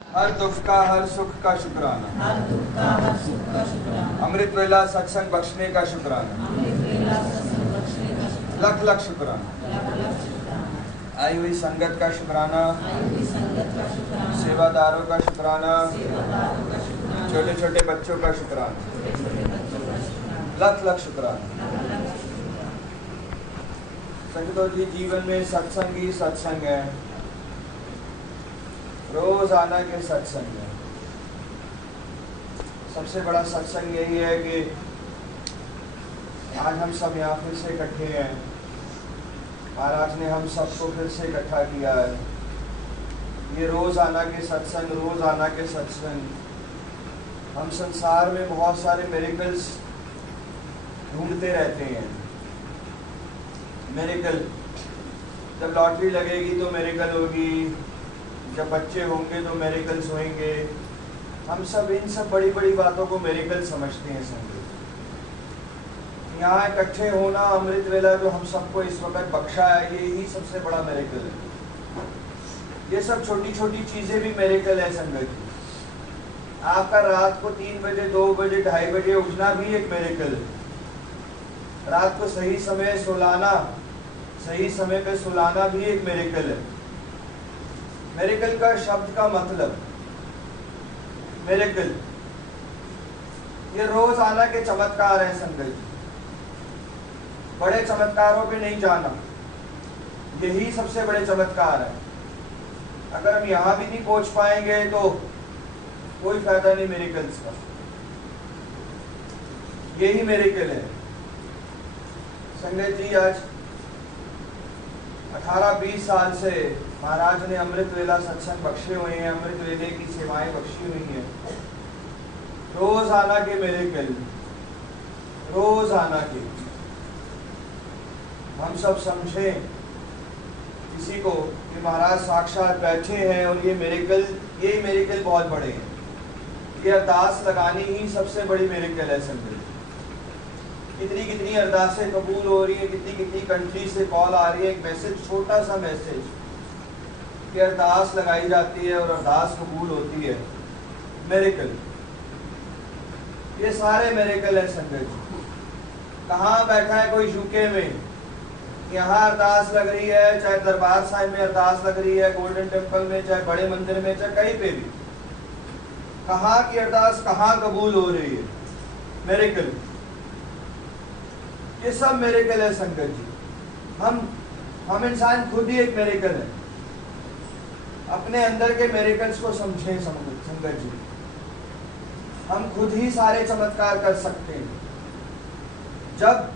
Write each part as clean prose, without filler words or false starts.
हर दुख का हर सुख का शुक्राना, हर दुख का हर सुख का शुक्राना, अमृत वेला सत्संग बख्शने का शुक्राना, अमृत वेला सत्संग बख्शने का शुक्राना, लख लख शुक्राना, लख लख शुक्राना, आई हुई संगत का शुक्राना, आई हुई संगत का शुक्राना, सेवादारों का शुक्राना, सेवादारों का शुक्राना, छोटे छोटे बच्चों का शुक्राना, छोटे छोटे बच्चों का शुक्राना, लख लख शुक्राना। लख लख शुक्राना। संगतों जी, जीवन में सत्संग ही सत्संग है, रोजाना के सत्संग है। सबसे बड़ा सत्संग यही है कि आज हम सब यहाँ फिर से इकट्ठे हैं। महाराज ने हम सबको फिर से इकट्ठा किया है। ये रोजाना के सत्संग, रोजाना के सत्संग। हम संसार में बहुत सारे मिरेकल्स ढूंढते रहते हैं। मिरेकल, जब लॉटरी लगेगी तो मिरेकल होगी, जब बच्चे होंगे तो मिरेकल्स होंगे। हम सब इन सब बड़ी बड़ी बातों को मिरेकल समझते हैं। संगत, यहाँ इकट्ठे होना, अमृत वेला जो हम सबको इस वक्त बख्शा है, ये ही सबसे बड़ा मिरेकल है। ये सब छोटी छोटी चीजें भी मिरेकल है। संगत जी, आपका रात को 3 बजे, 2 बजे, 2:30 बजे उठना भी एक मिरेकल है। रात को सही समय सुलाना, सही समय पे सुलाना भी एक मिरेकल है। मिरेकल का शब्द का मतलब मिरेकल, ये रोजाना के चमत्कार हैं। संगत जी, बड़े चमत्कारों पे नहीं जाना, यही सबसे बड़े चमत्कार है। अगर हम यहाँ भी नहीं पहुंच पाएंगे तो कोई फायदा नहीं मिरेकल्स का। यही मिरेकल है। संगत जी, आज 18-20 साल से महाराज ने अमृत वेला सत्संग बख्शे हुए हैं, अमृत वेले की सेवाएं बख्शी हुई हैं। रोजाना के मिरेकल, रोजाना के। हम सब समझें किसी को कि महाराज साक्षात बैठे हैं और ये मिरेकल, ये मिरेकल बहुत बड़े हैं। ये अरदास लगानी ही सबसे बड़ी मिरेकल है। संगत, कितनी कितनी अरदासें कबूल हो रही है, कितनी कितनी कंट्री से कॉल आ रही है। एक मैसेज, छोटा सा मैसेज कि अरदास लगाई जाती है और अरदास कबूल होती है। मिरेकल, ये सारे मिरेकल है। संगत जी, कहाँ बैठा है कोई यूके में, यहाँ अरदास लग रही है, चाहे दरबार साहिब में अरदास लग रही है, गोल्डन टेम्पल में, चाहे बड़े मंदिर में, चाहे कहीं पे भी, कहाँ की अरदास कहाँ कबूल हो रही है। मिरेकल, ये सब मिरेकल है। संगत जी, हम इंसान खुद ही एक मिरेकल है। अपने अंदर के मिरेकल्स को समझें। संगत जी, हम खुद ही सारे चमत्कार कर सकते हैं जब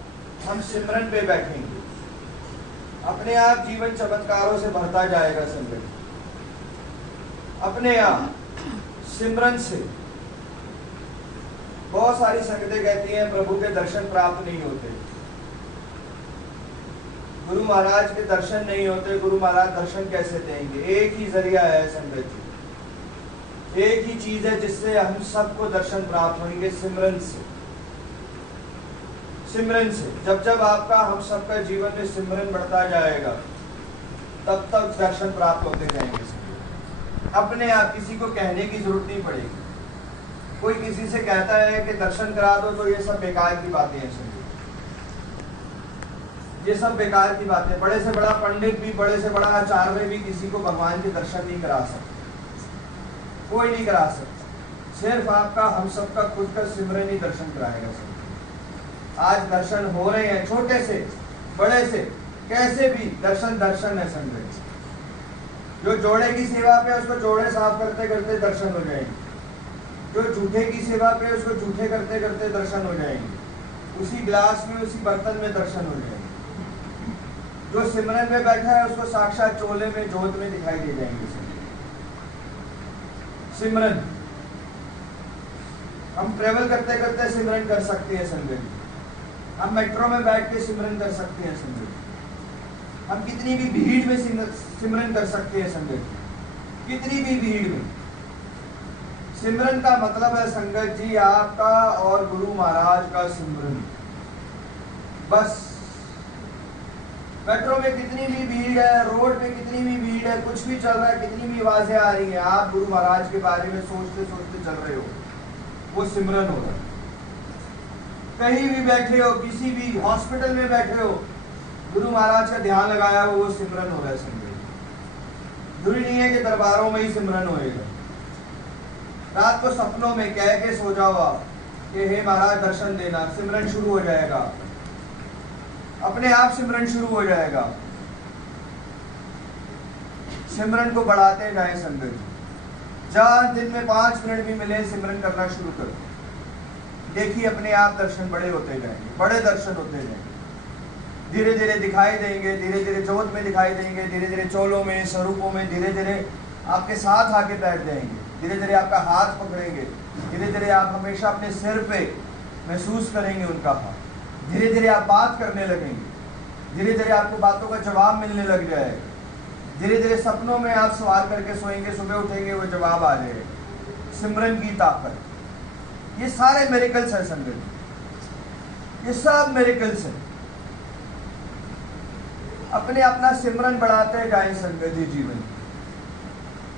हम सिमरन पे बैठेंगे। अपने आप जीवन चमत्कारों से भरता जाएगा। संगत, अपने आप सिमरन से। बहुत सारी संगतें कहती हैं प्रभु के दर्शन प्राप्त नहीं होते, गुरु महाराज के दर्शन नहीं होते। गुरु महाराज दर्शन कैसे देंगे? एक ही जरिया है संगत जी, एक ही चीज है जिससे हम सबको दर्शन प्राप्त होंगे, सिमरन से। सिमरन से जब जब आपका, हम सबका जीवन में सिमरन बढ़ता जाएगा, तब तक दर्शन प्राप्त होते जाएंगे। अपने आप, किसी को कहने की जरूरत नहीं पड़ेगी। कोई किसी से कहता है कि दर्शन करा दो, तो ये सब बेकार की बातें हैं। ये सब बेकार की बातें। बड़े से बड़ा पंडित भी, बड़े से बड़ा आचार्य भी किसी को भगवान के दर्शन नहीं करा सकता। कोई नहीं करा सकता। सिर्फ आपका, हम सबका खुद का सिमरन ही दर्शन कराएगा। आज दर्शन हो रहे हैं, छोटे से बड़े से, कैसे भी दर्शन दर्शन है। संगत, जो जोड़े की सेवा पे, उसको जोड़े साफ करते करते दर्शन हो जाएंगे। जो जूठे की सेवा पे, उसको जूठे करते करते दर्शन हो जाएंगे। उसी गिलास में, उसी बर्तन में दर्शन हो जाएंगे। जो सिमरन में बैठा है, उसको साक्षात चोले में, जोत में दिखाई दे जाएंगे। सिमरन, हम ट्रेवल करते करते सिमरन कर सकते हैं। संगत, हम मेट्रो में बैठ के सिमरन कर सकते हैं। संगत, हम कितनी भी भीड़ में सिमरन कर सकते हैं। संगत, कितनी भी भीड़ में। सिमरन का मतलब है संगत जी, आपका और गुरु महाराज का सिमरन। बस मेट्रो में कितनी भी भीड़ है, रोड पे कितनी भी भीड़ है, कुछ भी चल रहा है, कितनी भी आवाजें आ रही हैं, आप गुरु महाराज के बारे में सोचते सोचते चल रहे हो, वो सिमरन हो रहा है। कहीं भी बैठे हो, किसी भी हॉस्पिटल में बैठे हो, गुरु महाराज का ध्यान लगाया हो, वो सिमरन हो रहा है। संगत जरूरी नहीं है कि दरबारों में ही सिमरन होएगा। रात को सपनों में कह के सो जाओ आप कि हे महाराज दर्शन देना, सिमरन शुरू हो जाएगा, अपने आप सिमरन शुरू हो जाएगा। सिमरन को बढ़ाते जाए संगत जी। जहाँ दिन में 5 मिनट भी मिले, सिमरन करना शुरू करो। देखिए अपने आप दर्शन बड़े होते जाएंगे, बड़े दर्शन होते जाएंगे। धीरे धीरे दिखाई देंगे, धीरे धीरे जोत में दिखाई देंगे, धीरे धीरे चोलों में, स्वरूपों में, धीरे धीरे आपके साथ आके बैठ जाएंगे, धीरे धीरे आपका हाथ पकड़ेंगे, धीरे धीरे आप हमेशा अपने सिर पे महसूस करेंगे उनका हाथ। धीरे धीरे आप बात करने लगेंगे, धीरे धीरे आपको बातों का जवाब मिलने लग जाएगा। धीरे धीरे सपनों में आप सवाल करके सोएंगे, सुबह उठेंगे वो जवाब आ जाएगा। सिमरन की ताकत, ये सारे मिरेकल्स हैं संगत, ये सब मिरेकल्स हैं। अपना सिमरन बढ़ाते जाएं संगत जी जीवन,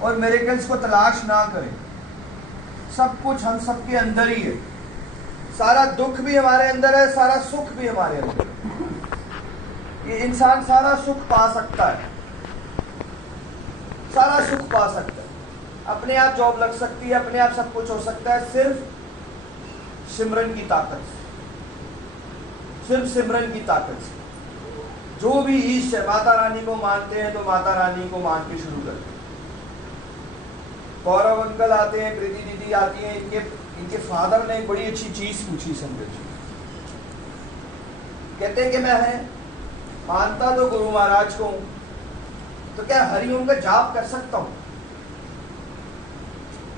और मिरेकल्स को तलाश ना करें। सब कुछ हम सबके अंदर ही है, सारा दुख भी हमारे अंदर है, सारा सुख भी हमारे अंदर है। ये इंसान सारा सुख पा सकता है, सारा सुख पा सकता है, अपने आप जॉब लग सकती है, अपने आप सब कुछ हो सकता है, सिर्फ सिमरन की ताकत से, सिर्फ सिमरन की ताकत से। जो भी ईश है, माता रानी को मानते हैं तो माता रानी को मान के शुरू करते हैं। गौरव अंकल आते हैं, प्रीति दीदी आती हैं, इनके फादर ने एक बड़ी अच्छी चीज पूछी संगत जी। कहते हैं कि मैं है मानता तो गुरु महाराज को, तो क्या हरिओम का जाप कर सकता हूं?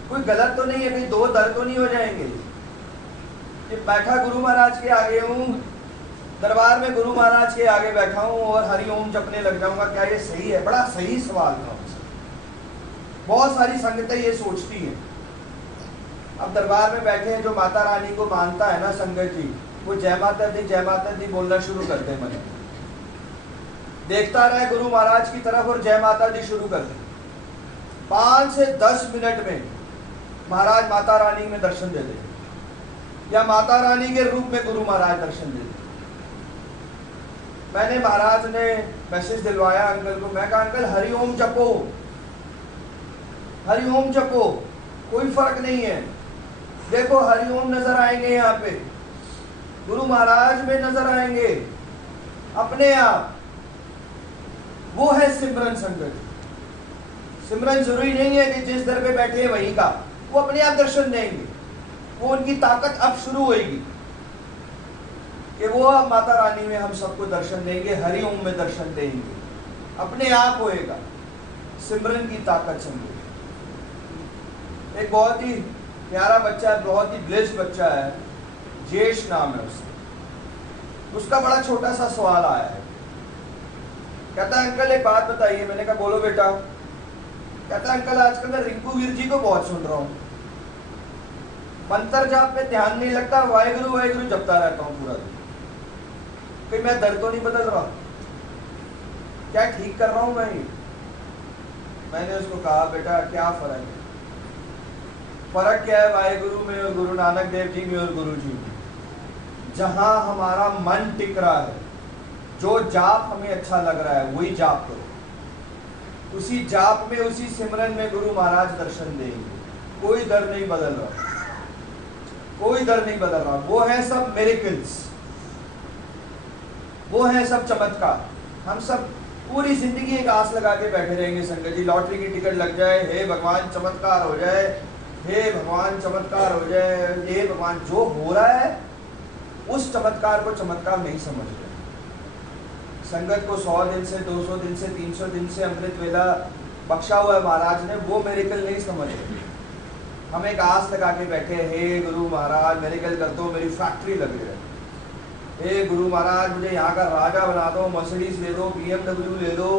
कोई गलत तो नहीं है, कहीं दो दर तो नहीं हो जाएंगे? ये बैठा गुरु महाराज के आगे हूं, दरबार में गुरु महाराज के आगे बैठा हूं और हरिओम जपने लग जाऊंगा, क्या ये सही है? बड़ा सही सवाल था। बहुत सारी संगतें ये सोचती हैं। अब दरबार में बैठे हैं, जो माता रानी को मानता है ना संगत जी, वो जय माता दी बोलना शुरू करते हैं। मन देखता रहे गुरु महाराज की तरफ और जय माता दी शुरू कर दे। 5 से 10 मिनट में महाराज माता रानी में दर्शन दे दे, या माता रानी के रूप में गुरु महाराज दर्शन दे दे। मैंने महाराज ने मैसेज दिलवाया अंकल को, मैं कहा अंकल हरिओम जपो, हरिओम जपो, कोई फर्क नहीं है। देखो हरिओम नजर आएंगे, यहाँ पे गुरु महाराज में नजर आएंगे अपने आप। वो है सिमरन संगत। सिमरन जरूरी नहीं है कि जिस दर पे बैठे हैं वहीं का, वो अपने आप दर्शन देंगे। वो उनकी ताकत अब शुरू होगी कि वो अब माता रानी में हम सबको दर्शन देंगे, हरिओम में दर्शन देंगे, अपने आप होएगा। सिमरन की ताकत संगत। एक बहुत ही प्यारा बच्चा है, बहुत ही ब्लेस्ड बच्चा है, जेश नाम है उसका। उसका बड़ा छोटा सा सवाल आया है। कहता है अंकल एक बात बताइए। मैंने कहा बोलो बेटा। कहता है अंकल आजकल मैं रिंकू वीर जी को बहुत सुन रहा हूँ, मंत्र जाप में ध्यान नहीं लगता, वाहेगुरु वाहेगुरु जपता रहता हूँ पूरा दिन। कहीं मैं दर्द तो नहीं बदल रहा? क्या ठीक कर रहा हूँ मैं? मैंने उसको कहा बेटा क्या फर्क है? फर्क क्या है वाहेगुरु में और गुरु नानक देव जी में और गुरु जी में? जहां हमारा मन टिक रहा है, जो जाप हमें अच्छा लग रहा है वही जाप करो। उसी जाप में, उसी सिमरन में गुरु महाराज दर्शन देंगे। कोई दर नहीं बदल रहा, कोई दर नहीं बदल रहा। वो है सब मिरेकल्स, वो है सब चमत्कार। हम सब पूरी जिंदगी एक आस लगा के बैठे रहेंगे संगत जी, लॉटरी की टिकट लग जाए, हे भगवान चमत्कार हो जाए, हे भगवान चमत्कार हो जाए, हे भगवान। जो हो रहा है उस चमत्कार को चमत्कार नहीं समझ रहे। संगत को 100 दिन से, 200 दिन से, 300 दिन से अमृत वेला बख्शा हुआ है महाराज ने, वो मेरेकल नहीं समझ रहे। हम एक आस लगा के बैठे, हे गुरु महाराज मेरेकल कर दो, मेरी फैक्ट्री लग रही है। हे गुरु महाराज मुझे यहाँ का राजा बना दो, मर्सिडीज ले दो, BMW ले दो,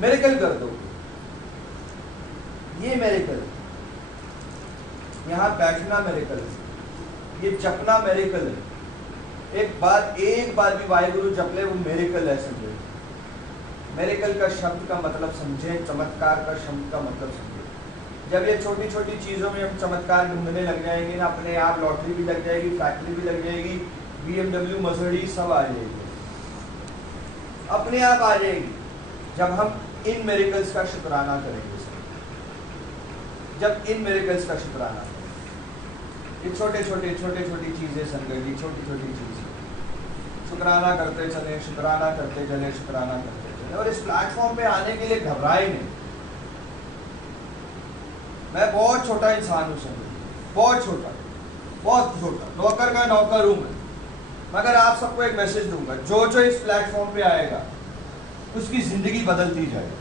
मेरेकल कर दो। ये मेरेकल, यहाँ बैठना मेरेकल है, ये जपना मेरेकल है। एक बार भी वाहेगुरु जप ले, वो मेरेकल है समझे। मेरेकल का शब्द का मतलब समझें, चमत्कार का शब्द का मतलब समझें। जब ये छोटी छोटी चीज़ों में हम चमत्कार ढूंढने लग जाएंगे ना, अपने आप लॉटरी भी लग जाएगी, फैक्ट्री भी लग जाएगी, BMW मर्सिडीज सब आ जाएगी, अपने आप आ जाएगी। जब हम इन मेरेकल्स का शुक्राना करेंगे, जब इन मेरेकल्स का शुक्राना करेंगे, ये छोटे छोटी चीज़ें संगत जी, छोटी छोटी चीज़ें शुक्राना करते चले, शुक्राना करते चले, शुक्राना करते चले। और इस प्लेटफॉर्म पे आने के लिए घबराए नहीं। मैं बहुत छोटा इंसान हूँ संगत, बहुत छोटा, नौकर का नौकर हूँ मैं, मगर आप सबको एक मैसेज दूंगा, जो जो इस प्लेटफॉर्म पे आएगा उसकी जिंदगी बदलती जाएगी,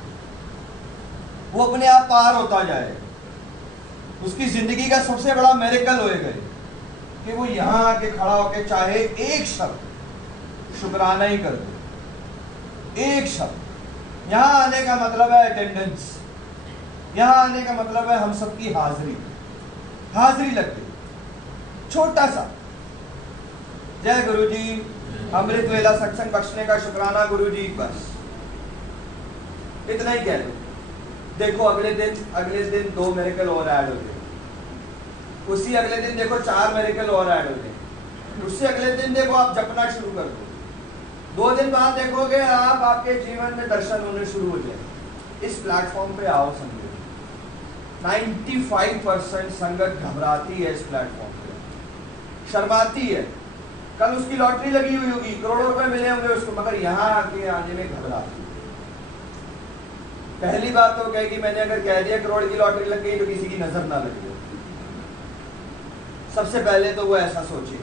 वो अपने आप पार होता जाएगा। उसकी जिंदगी का सबसे बड़ा मेरेकल होएगा कि वो यहाँ आके खड़ा होके चाहे एक शब्द शुक्राना ही कर दे, एक शब्द। यहाँ आने का मतलब है अटेंडेंस, यहाँ आने का मतलब है हम सबकी हाजिरी लग गई। छोटा सा जय गुरु जी, अमृत वेला सत्संग बख्शने का शुक्राना गुरु जी, बस इतना ही कह दो। देखो अगले दिन 2 मेरेकल और ऐड हो गए, उसी अगले दिन देखो 4 मेरेकल और ऐड हो गए, उससे अगले दिन देखो आप जपना शुरू कर दो, 2 दिन बाद देखोगे आप, आपके जीवन में दर्शन होने शुरू हो जाए। इस प्लेटफॉर्म पे आओ संगत। 95% संगत घबराती है इस प्लेटफॉर्म पे, शर्माती है। कल उसकी लॉटरी लगी हुई होगी, करोड़ों रुपए मिले होंगे उसको, मगर यहाँ आके आने में घबराती है। पहली बात तो कहेगी मैंने अगर कह दिया करोड़ की लॉटरी लग गई तो किसी की नजर ना लगी। सबसे पहले तो वो ऐसा सोचे,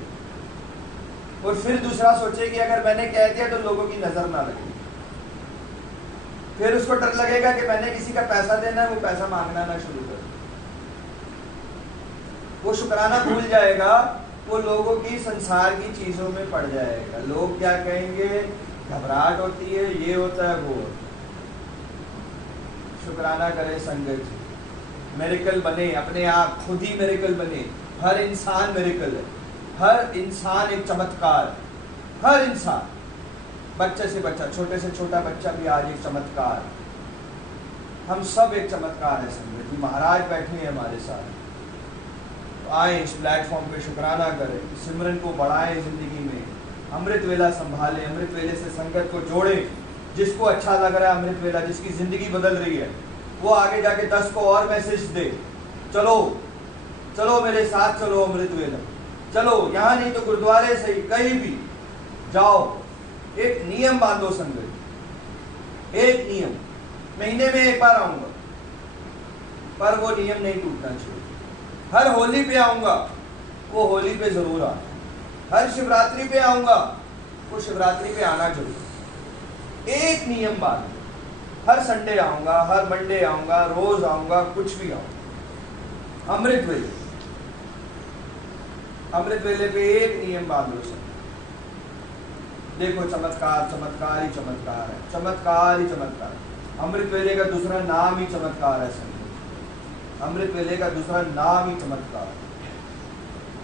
और फिर दूसरा सोचे कि अगर मैंने कह दिया तो लोगों की नजर ना लगे। फिर उसको डर लगेगा कि मैंने किसी का पैसा देना है, वो पैसा मांगना ना शुरू कर, वो शुक्राना भूल जाएगा, वो लोगों की संसार की चीजों में पड़ जाएगा। लोग क्या कहेंगे, घबराहट होती है, ये होता है, वो होता है। शुक्राना करें संगत जी, मेरेकल बने, अपने आप खुद ही मेरेकल बने। हर इंसान मेरेकल है, हर इंसान एक चमत्कार, हर इंसान, बच्चे से बच्चा, छोटे से छोटा बच्चा भी आज एक चमत्कार। हम सब एक चमत्कार है संगत जी। महाराज बैठे हैं हमारे साथ, तो आए इस प्लेटफॉर्म पे शुक्राना करें, सिमरन को बढ़ाएं जिंदगी में, अमृत वेला संभालें, अमृत वेले से संगत को जोड़ें। जिसको अच्छा लग रहा है अमृत वेला, जिसकी जिंदगी बदल रही है, वो आगे जाके 10 को और मैसेज दे, चलो चलो मेरे साथ चलो अमृत वेला, चलो यहाँ नहीं तो गुरुद्वारे से ही कहीं भी जाओ। एक नियम बांधो संगत, एक नियम, महीने में एक बार आऊंगा, पर वो नियम नहीं टूटना चाहिए। हर होली पे आऊंगा, वो होली पे जरूर आना। हर शिवरात्रि पे आऊंगा, वो शिवरात्रि पे आना जरूर। एक नियम बांधो, हर संडे आऊंगा, हर मंडे आऊंगा, रोज आऊंगा, कुछ भी आऊंगा। अमृत वेले पे एक नियम बांधो सब। देखो चमत्कार, चमत्कार ही चमत्कार है, चमत्कार ही चमत्कार। अमृत वेले का दूसरा नाम ही चमत्कार है संगत। अमृत वेले का दूसरा नाम ही चमत्कार।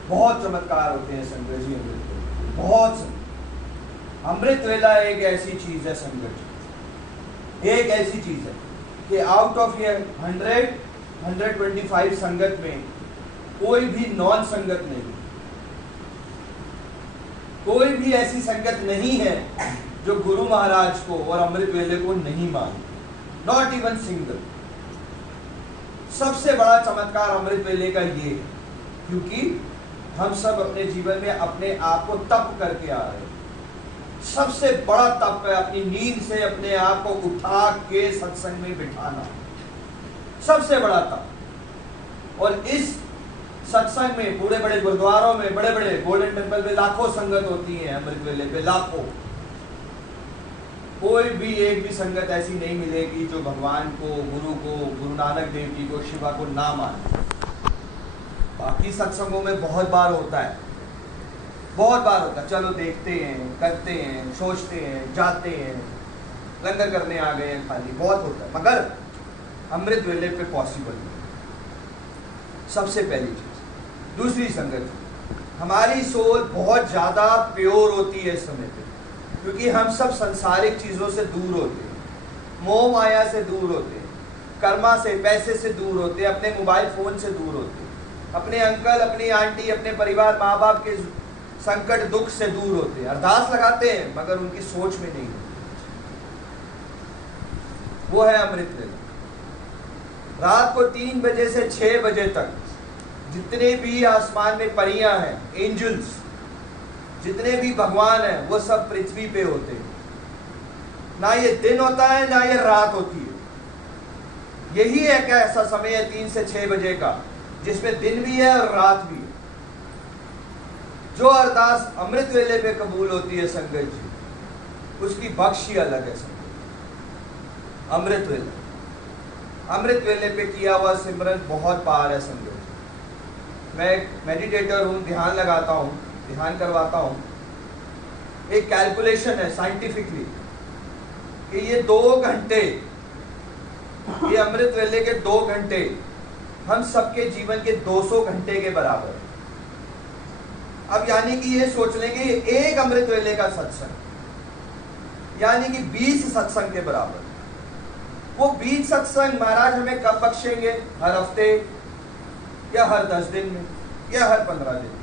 बहुत चमत्कार होते हैं संगत जी अमृत वेले, बहुत। अमृत वेला एक ऐसी चीज है संगत, एक ऐसी चीज है कि आउट ऑफ ये 125 संगत में कोई भी नॉन संगत नहीं, कोई भी ऐसी संगत नहीं है जो गुरु महाराज को और अमृत वेले को नहीं माने, नॉट इवन सिंगल। सबसे बड़ा चमत्कार अमृत वेले का ये है, क्योंकि हम सब अपने जीवन में अपने आप को तप करके आ रहे हैं। सबसे बड़ा तप है अपनी नींद से अपने आप को उठा के सत्संग में बिठाना, सबसे बड़ा तप। और इस सत्संग में बड़े बड़े गुरुद्वारों में, बड़े बड़े गोल्डन टेम्पल में लाखों संगत होती है, अमृत वेले पे लाखों। कोई भी एक भी संगत ऐसी नहीं मिलेगी जो भगवान को, गुरु को, गुरु नानक देव जी को, शिवा को ना माने। बाकी सत्संगों में बहुत बार होता है, बहुत बार होता है, चलो देखते हैं, करते हैं, सोचते हैं, जाते हैं, लंगर करने आ गए हैं, खाली बहुत होता है। मगर अमृत वेले पे पॉसिबल नहीं। सबसे पहली चीज। दूसरी संगत, हमारी सोल बहुत ज्यादा प्योर होती है इस समय पे, क्योंकि हम सब संसारिक चीजों से दूर होते हैं। मोह माया से दूर होते हैं, कर्मा से, पैसे से दूर होते हैं, अपने मोबाइल फोन से दूर होते हैं, अपने अंकल, अपनी आंटी, अपने परिवार, माँ बाप के संकट दुख से दूर होते हैं। अरदास लगाते हैं मगर उनकी सोच में नहीं होती। वो है अमृत वेला। रात को 3 बजे से 6 बजे तक जितने भी आसमान में परियां हैं, एंजल्स, जितने भी भगवान हैं, वो सब पृथ्वी पे होते हैं। ना ये दिन होता है ना ये रात होती है। यही एक ऐसा समय है 3 से 6 बजे का जिसमें दिन भी है और रात भी है। जो अरदास अमृत वेले पे कबूल होती है संगत जी, उसकी बख्श ही अलग है संगत। अमृत वेले, अमृत वेले पे किया हुआ सिमरन बहुत पार है संगत। मैं एक मेडिटेटर हूँ, ध्यान लगाता हूँ, ध्यान करवाता हूँ। एक कैलकुलेशन है साइंटिफिकली कि ये 2 घंटे, ये अमृत वेले के 2 घंटे हम सबके जीवन के 200 घंटे के बराबर है। अब यानी कि ये सोच लेंगे एक अमृत वेले का सत्संग यानी कि 20 सत्संग के बराबर। वो 20 सत्संग महाराज हमें कब बख्शेंगे? हर हफ्ते या हर 10 दिन में या हर 15 दिन में।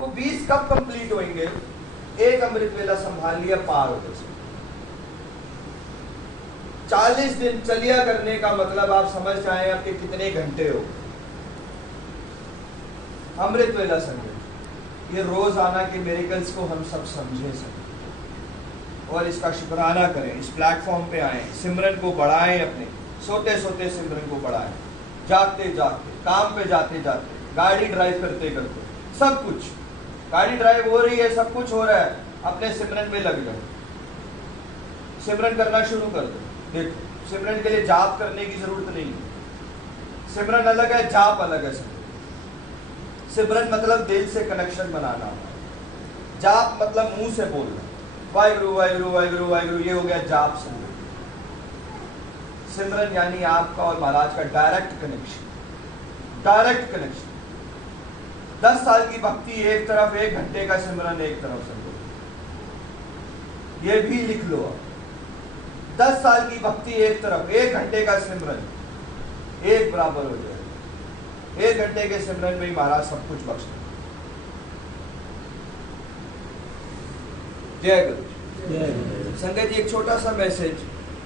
वो 20 कब कंप्लीट होंगे? एक अमृत वेला संभाल लिया पार होते से। 40 दिन चलिया करने का मतलब आप समझ जाए आपके कितने घंटे हो। अमृत वेला संगत, ये रोजाना के मिरेकल्स को हम सब समझे सकें और इसका शुक्राना करें। इस प्लेटफॉर्म पे आए, सिमरन को बढ़ाएं, अपने सोते सोते सिमरन को बढ़ाएं, जागते जागते, काम पे जाते जाते, गाड़ी ड्राइव करते करते, सब कुछ गाड़ी ड्राइव हो रही है, सब कुछ हो रहा है, अपने सिमरन में लग जाए। सिमरन करना शुरू कर दो। देखो, सिमरन के लिए जाप करने की जरूरत नहीं है। सिमरन अलग है, जाप अलग है। सिमरन मतलब दिल से कनेक्शन बनाना, जाप मतलब मुंह से बोलना, वाहिगुरु वाहिगुरु वाहिगुरु वाहिगुरु, ये हो गया जाप सिमरन। सिमरन यानी आपका और महाराज का डायरेक्ट कनेक्शन, डायरेक्ट कनेक्शन। 10 साल की भक्ति एक तरफ, 1 घंटे का सिमरन एक तरफ से। ये भी लिख लो आप। 10 साल की भक्ति एक तरफ, 1 घंटे का सिमरन एक बराबर हो जाए। 1 घंटे के सिमरन में ही महाराज सब कुछ बख्श दें। जय गुरु। संगत जी, एक छोटा सा मैसेज